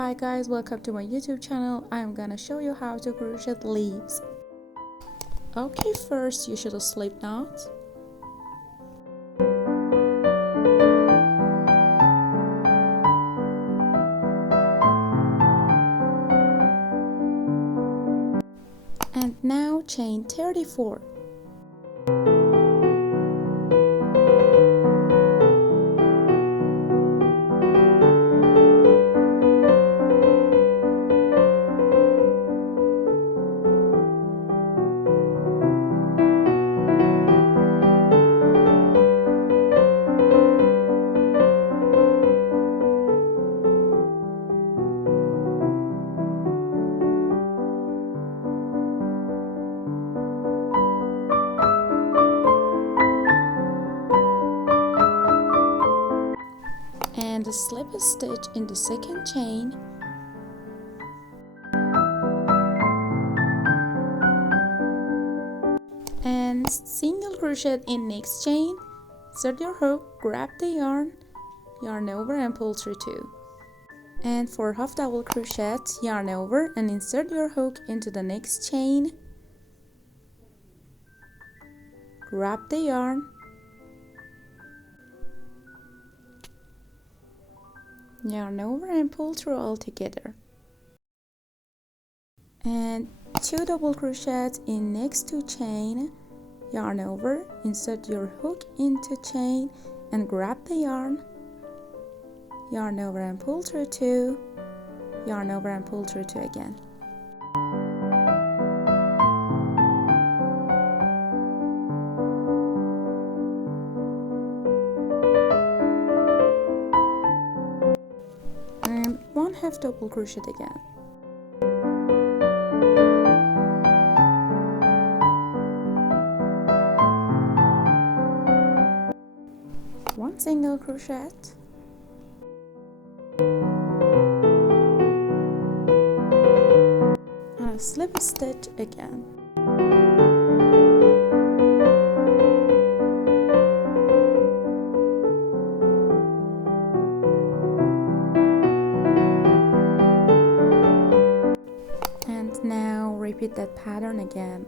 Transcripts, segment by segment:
Hi guys, welcome to my YouTube channel. I am gonna show you how to crochet leaves. Okay, first you should slip knot. And now chain 34. And slip a stitch in the second chain. And single crochet in next chain. Insert your hook, grab the yarn over and pull through 2. And for half double crochet, yarn over and insert your hook into the next chain. Grab the yarn over and pull through all together. And 2 double crochets in next 2 chain, yarn over, insert your hook into chain and grab the yarn over and pull through 2, yarn over and pull through 2 again. And 1 half double crochet again. One single crochet, and a slip stitch again. And now repeat that pattern again.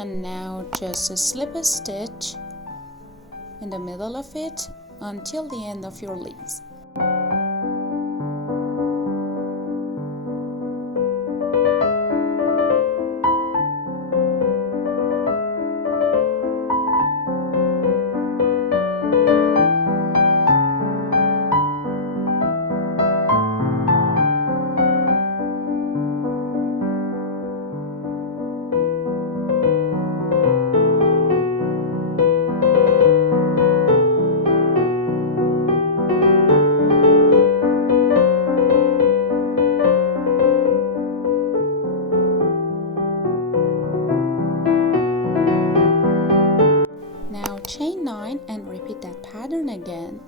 And now just slip a stitch in the middle of it until the end of your leaves. Chain 9 and repeat that pattern again.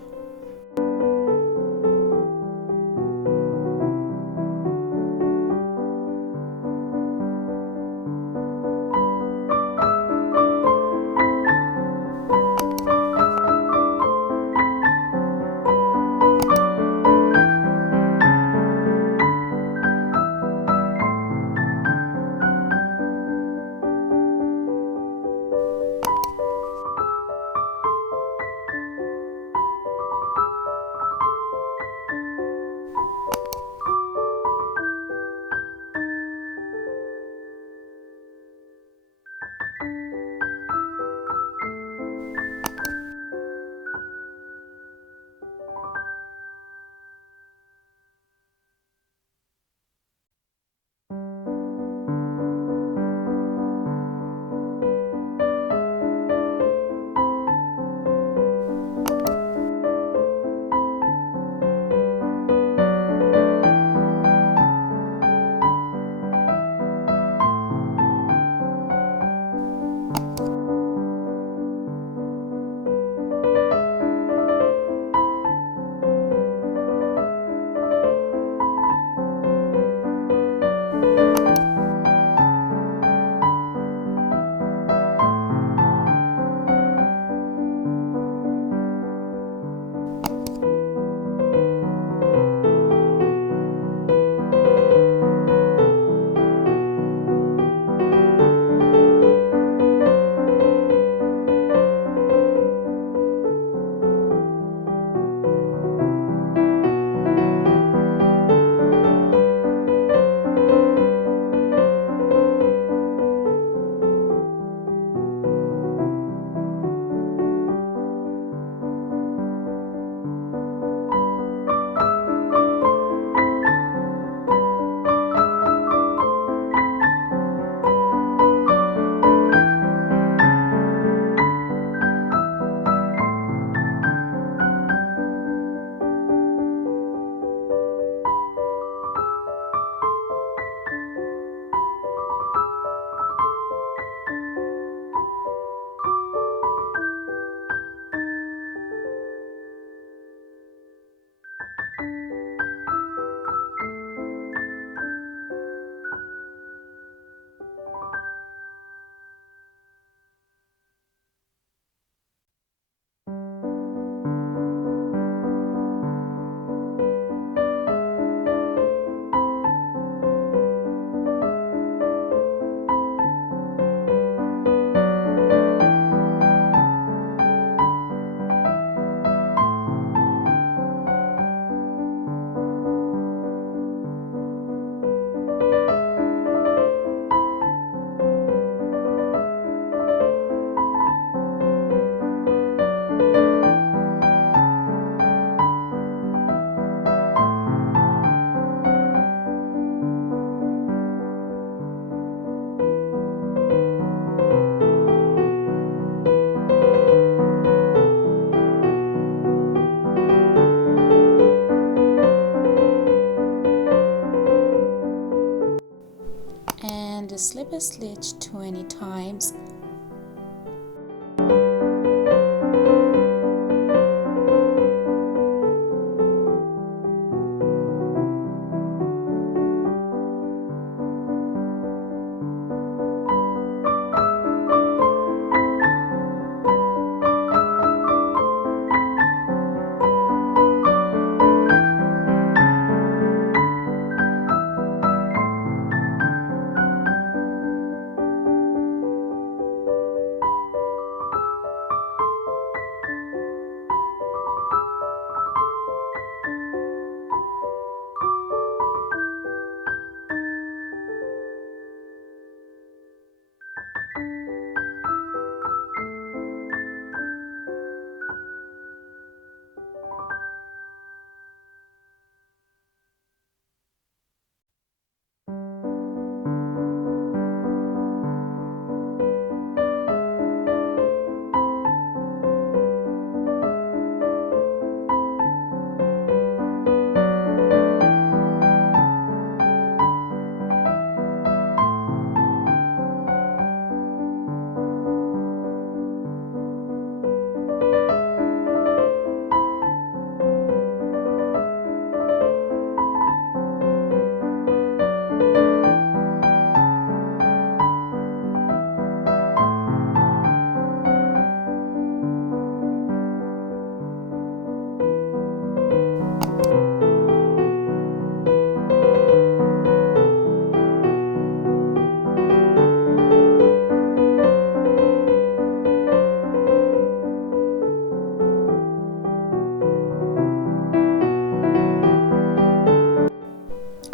slip stitch 20 times.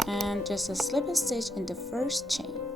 And just a slip stitch in the first chain.